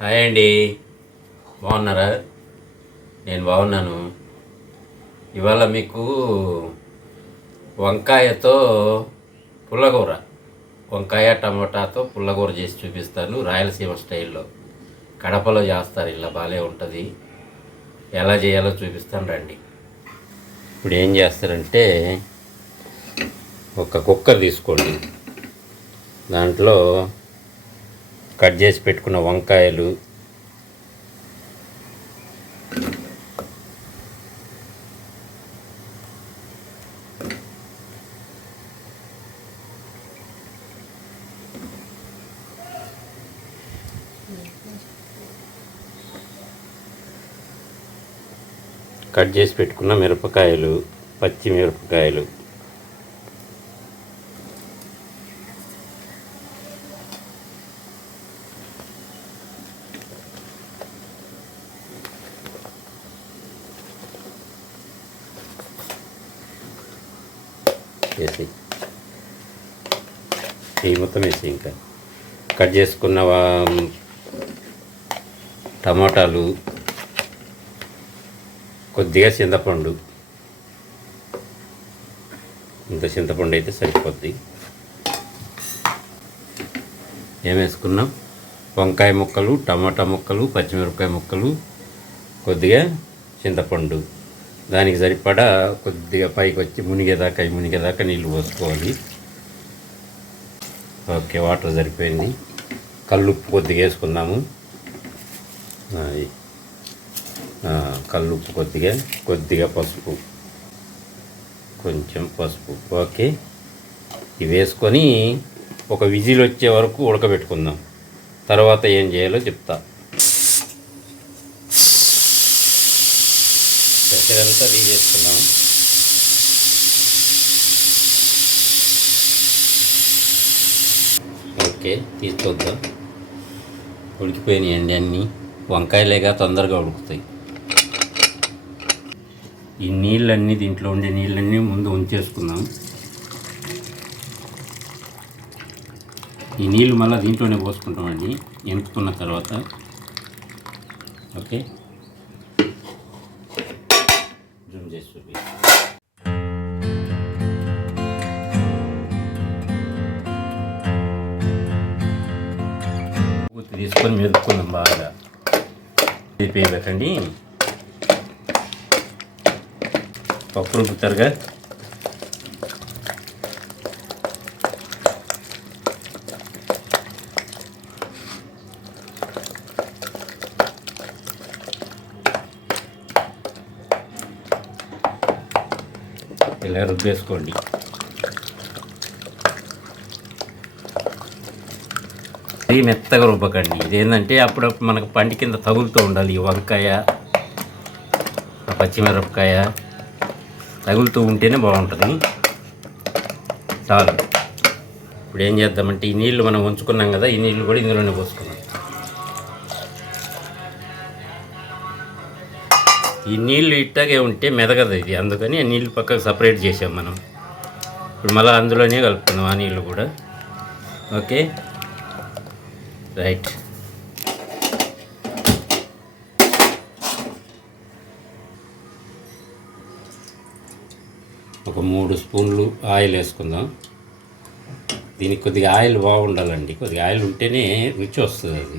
Hi అండి, బాగున్నారా? నేను బాగున్నాను. ఇవాళ మీకు వంకాయతో పుల్లగూర, వంకాయ టమోటాతో పుల్లగూర చేసి చూపిస్తాను. రాయలసీమ స్టైల్లో కడపలో చేస్తారు, ఇలా బాగా ఉంటుంది. ఎలా చేయాలో చూపిస్తాను రండి. ఇప్పుడు ఏం చేస్తారంటే, ఒక కుక్కర్ తీసుకోండి. దాంట్లో కట్ చేసి పెట్టుకున్న వంకాయలు, కట్ చేసి పెట్టుకున్న మిరపకాయలు, పచ్చి మిరపకాయలు, వేసి ఈ మొత్తం వేసి ఇంకా కట్ చేసుకున్న టమాటాలు, కొద్దిగా చింతపండు, ఇంత చింతపండు అయితే సరిపోద్ది. ఏం వేసుకున్నాం? వంకాయ ముక్కలు, టమాటా ముక్కలు, పచ్చిమిరపకాయ ముక్కలు, కొద్దిగా చింతపండు, దానికి సరిపడా కొద్దిగా పైకి వచ్చి మునిగేదాకా నీళ్ళు పోసుకోవాలి. ఓకే, వాటర్ సరిపోయింది. కల్లుప్పు కొద్దిగా వేసుకుందాము. కల్లుప్పు కొద్దిగా పసుపు, కొంచెం పసుపు. ఓకే, ఇవి వేసుకొని ఒక విజిల్ వచ్చే వరకు ఉడకబెట్టుకుందాం. తర్వాత ఏం చేయాలో చెప్తా. పెసరంతా తీసేసుకున్నాం. ఓకే, తీసుకొద్దాం. ఉడికిపోయినాయండి అన్నీ. వంకాయలేగా తొందరగా ఉడుకుతాయి. ఈ నీళ్ళన్నీ, దీంట్లో ఉండే నీళ్ళన్నీ ముందు ఉంచేసుకుందాం. ఈ నీళ్ళు మళ్ళీ దీంట్లోనే పోసుకుంటామండి ఎంపుకున్న తర్వాత. ఓకే, జూమ్ చేసి చూపి. పూర్తి తీసుకొని మెదుపుకుందాం బాగా. పెట్టండి. పప్పు రుబ్బుతారుగా, ఇలా రుబ్బేసుకోండి. ఇది మెత్తగా రుబ్బకండి. ఇదేంటంటే అప్పుడప్పుడు మనకు పంటి కింద తగులుతూ ఉండాలి. ఈ వంకాయ, పచ్చిమిరపకాయ తగులుతూ ఉంటేనే బాగుంటుంది. చాలు. ఇప్పుడు ఏం చేద్దామంటే, ఈ నీళ్లు మనం ఉంచుకున్నాం కదా, ఈ నీళ్లు కూడా ఇందులోనే పోసుకున్నాం. ఈ నీళ్ళు ఇట్టాగే ఉంటే మెదగదు ఇది, అందుకని ఆ నీళ్ళు పక్కకు సపరేట్ చేసాం మనం. ఇప్పుడు మళ్ళీ అందులోనే కలుపుకుందాం ఆ నీళ్ళు కూడా. Okay, right. ఒక 3 స్పూన్లు ఆయిల్ వేసుకుందాం. దీనికి కొద్దిగా ఆయిల్ బాగుండాలండి. కొద్దిగా ఆయిల్ ఉంటేనే రుచి వస్తుంది అది.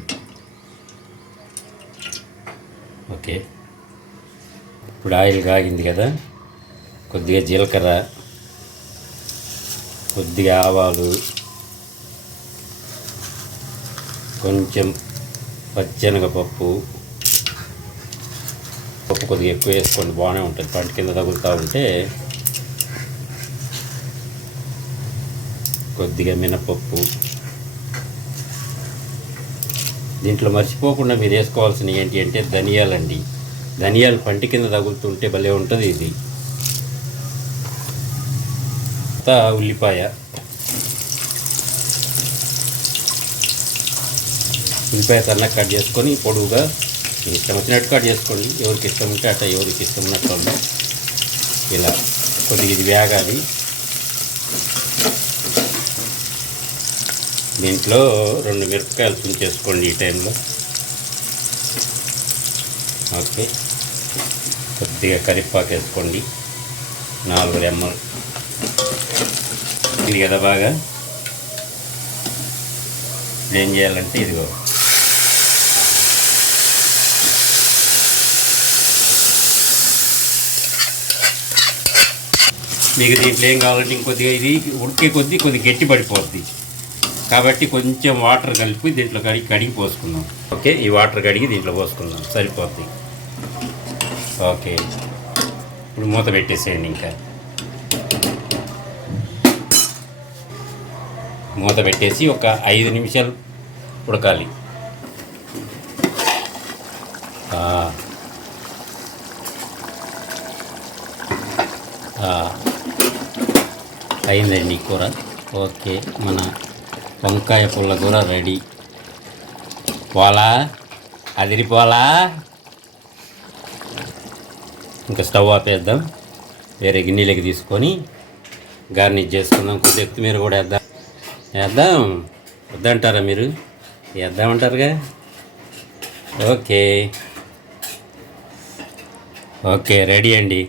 ఓకే, ఇప్పుడు ఆయిల్ కాగింది కదా, కొద్దిగా జీలకర్ర, కొద్దిగా ఆవాలు, కొంచెం పచ్చెనగపప్పు. పప్పు కొద్దిగా ఎక్కువ వేసుకోండి, బాగానే ఉంటుంది. పంట కింద తగులుతూ ఉంటే. కొద్దిగా మినపప్పు. దీంట్లో మర్చిపోకుండా మీరు వేసుకోవాల్సినవి ఏంటి అంటే ధనియాలండి. ధనియాలు పంట కింద తగులుతుంటే భలే ఉంటుంది ఇది. ఉల్లిపాయ, ఉల్లిపాయ సన్నగా కట్ చేసుకొని పొడువుగా ఇష్టం వచ్చినట్టు కట్ చేసుకోండి. ఎవరికి ఇష్టం ఉంటే అట్లా, ఎవరికి ఇష్టం ఉన్నట్టు ఇలా కొద్దిగా ఇది వేగాలి. దీంట్లో 2 మిరపకాయలు తుంచేసుకోండి ఈ టైంలో. ఓకే, కొద్దిగా కరివేపాకు వేసుకోండి, 4 రెమ్మలు. ఇది కదా బాగా ఏం చేయాలంటే ఇదిగో మీకు దీంట్లో ఏం కావాలంటే ఇంకొద్దిగా ఇది ఉడికే కొద్దిగా గట్టి పడిపోద్ది, కాబట్టి కొంచెం వాటర్ కలిపి దీంట్లో కడిగి పోసుకుందాం. ఓకే, ఈ వాటర్ కడిగి దీంట్లో పోసుకుందాం, సరిపోద్ది. ఓకే, ఇప్పుడు మూత పెట్టేసేయండి. ఇంకా మూత పెట్టేసి ఒక 5 నిమిషాలు ఉడకాలి. అయిందండి కూర. ఓకే, మన వంకాయ పుల్లగూర రెడీ. పోలా అదిరిపోలా. ఇంకా స్టవ్ ఆపేద్దాం, వేరే గిన్నెలకి తీసుకొని గార్నిష్ చేసుకుందాం. కొద్దిగా కొత్తిమీర కూడా వేద్దాం. వద్దంటారా మీరు? వేద్దామంటారుగా. ఓకే ఓకే, రెడీ అండి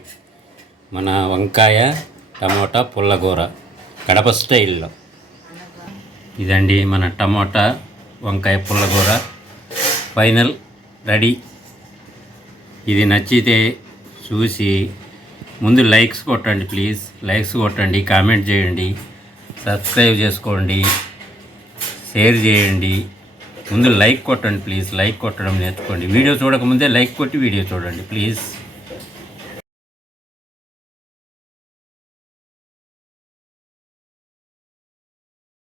మన వంకాయ టమోటా పుల్లగూర కడప స్టైల్లో. ఇదండి మన టమోటా వంకాయ పుల్లగూర ఫైనల్ రెడీ. ఇది నచ్చితే చూసి ముందు లైక్స్ కొట్టండి ప్లీజ్, లైక్స్ కొట్టండి, కామెంట్ చేయండి, సబ్స్క్రైబ్ చేసుకోండి, షేర్ చేయండి. ముందు లైక్ కొట్టండి ప్లీజ్, లైక్ కొట్టడం నేర్చుకోండి. వీడియో చూడకముందే లైక్ కొట్టి వీడియో చూడండి ప్లీజ్.